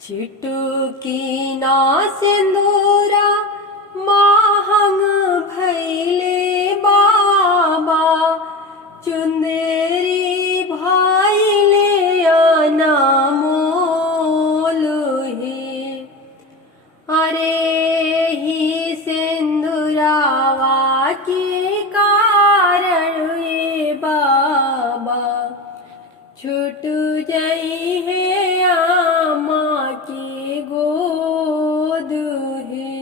चिटुकी ना सिंदूरा महंग भैले बाबा चुंदेरी भाईले अनमोल हे। अरे ही सिंदूरावा के कारण ये बाबा छूट जाई है आमा की गोद है।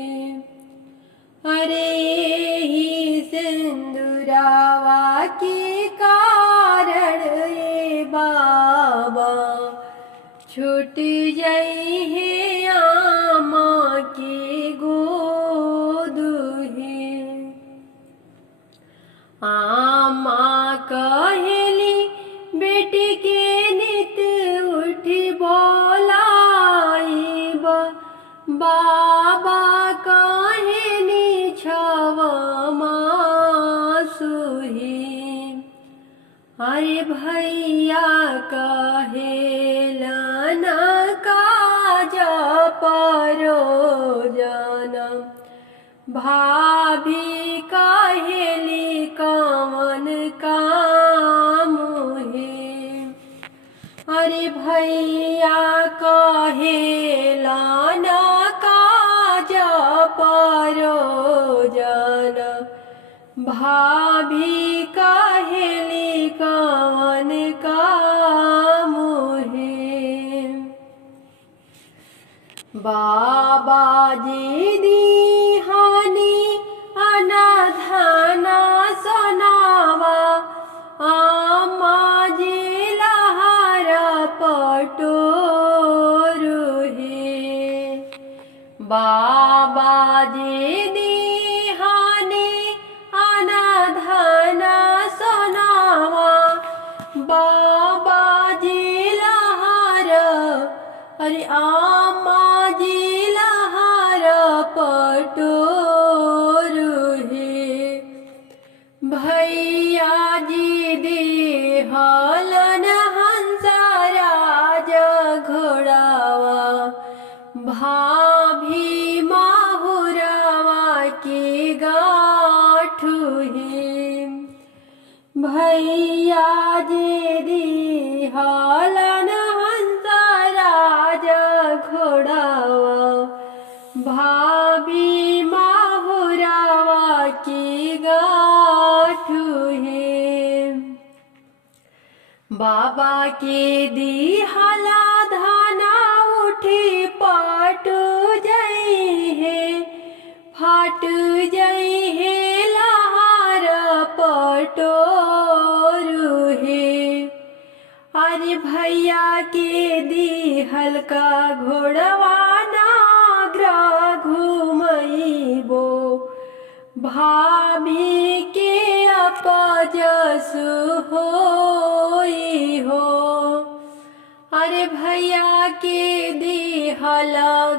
अरे ही सिंदूरावा के कारण ये बाबा छूट जाई है आमा की गोद है। आमा कहेली बेटी के नित उठी बोलाइब, बाबा कहेली छव मासुही। अरे भैया कहेलन काज परोजन, भाभी कहेली कवन काम है। अरे भैया कहेलन काज परोजन, भाभी कहेली कवन काम है। बाबा जी दीहानी अनाधाना सोनावा, आमा जी लहार पटोर है। बाबा जी दीहानी अनाधाना सोनावा, बाबा जी लहार अरे आमा जी लहार पटोर है। भैया जी देहलन हंसराज घोड़ावा, भाभी माहुरावा के गाठू है। भैया जी देहलन हंसराज घोड़ावा, भाभी माहुरावा की गाठू है। बाबा के दिहाला धाना उठी पाट जई है, फाट जई है लहार पटोर है। अरे भैया के दिहल का घोड़वाना घुमैबो, भाभी के अपजस होई हो। अरे भैया के दिहल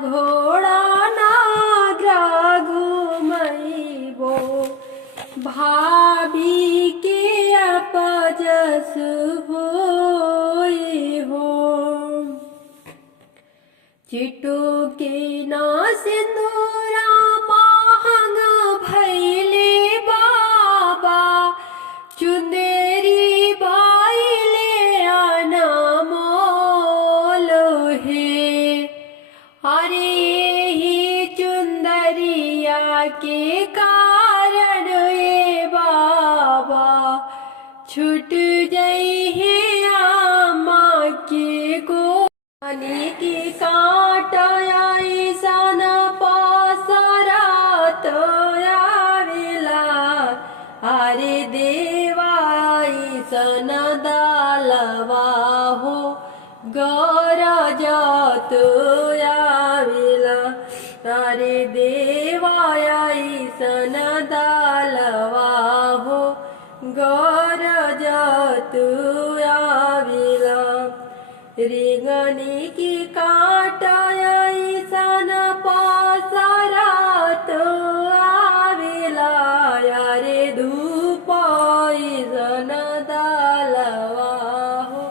घोड़ा नाग्रा घुमैबो, भाभी के अपजस होई हो। चिटुकी ना सिंदूरा महंग भैले बाबा चुंदेरी भाईले अनमोल है। अरे ही चुंदरिया के कारण ये बाबा छूट गई है आमा के गोनी की काटयाई सन पासरात आवेला। अरे देवाई सन दालवा हो गरजत आवेला। अरे देवाई सन दालवा हो गरजत आवेला। रेंगनी की काटयाई सन पासरात आवेला। रे धूपाई सन दालवा हो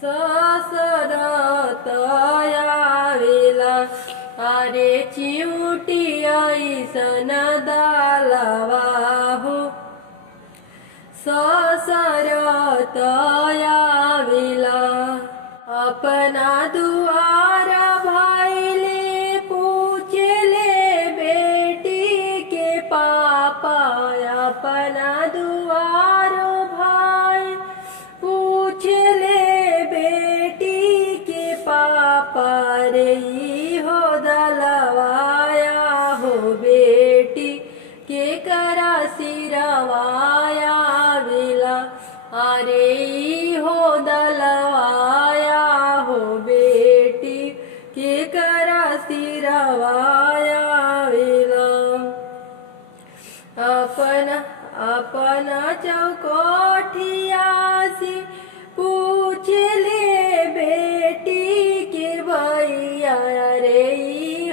ससरत आवेला। चिऊटी ऐसन दालवा हो ससरत आविला अपना दुआर भाईले पूछले बेटी के पापा अपना दुआर भाई पूछले बेटी के पापा रे हो दलवाया हो बेटी के करा सिरवाया विला अरे हो दलवाया हो बेटी के करा सिरवाया विला अपना चौकोठिया से पूछले बेटी के भैया रे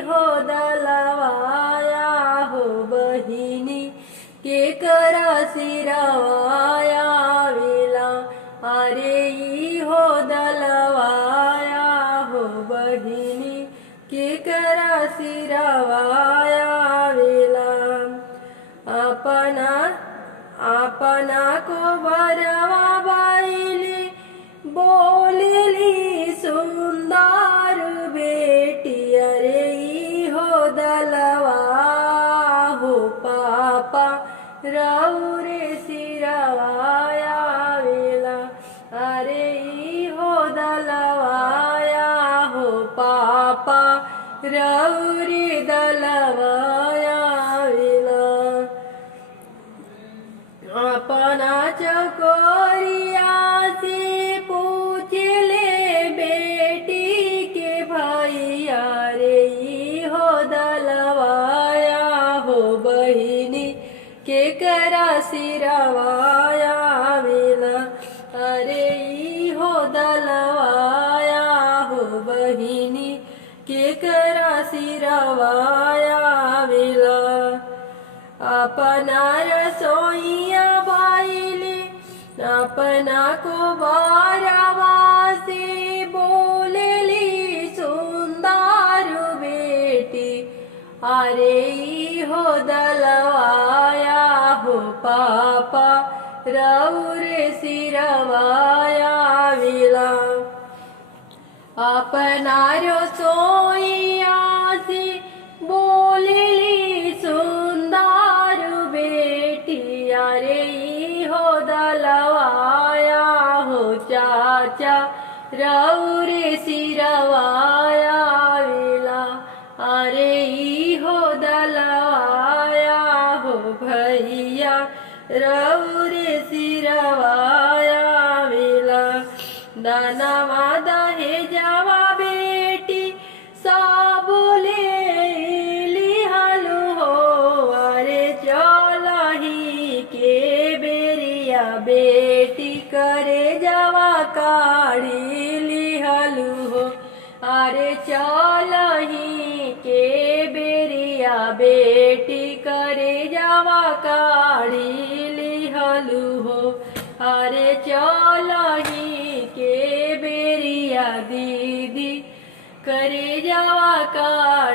हो दलवाया हो बहिनी के करा सिरवाया विला अरे हो दलवाया हो बहिनी के करा सिरवाया विला अपना को बरवा बाईली बोलेली सुंदर बेटी अरे हो दलवा हो पापा रौरे सिरवाया विला अरे हो दलवाया हो पापा रौरे दलवाया विला अपना चकोरिया से पूछले बेटी के भैया रे हो दलवाया हो बहिनी के करा सिरवाया विला अरे हो दलवाया हो बहिनी के करा सिरवाया विला अपना रसोइया बाईले अपना को बारवा से बोलेली सुंदर बेटी अरे हो दलवाया हो पापा रौरे सिरवाया विला अपना रसोइया से बोलेली सुंदर बेटी अरे हो दलवाया हो चाचा रौरे सिरवाया विला अरे हो दलवाया हो भैया रौरे सिरवाया विला दानवा दहेजवा बेटी सब लिहालु हो अरे चलही के बेरिया बेटी करे जवा काढ़ी लिहालु हो अरे चलही के बेरिया बेटी करे जवा काढ़ी लिहालु हो अरे चलही के बेरिया दीदी करे जवा काढ़ी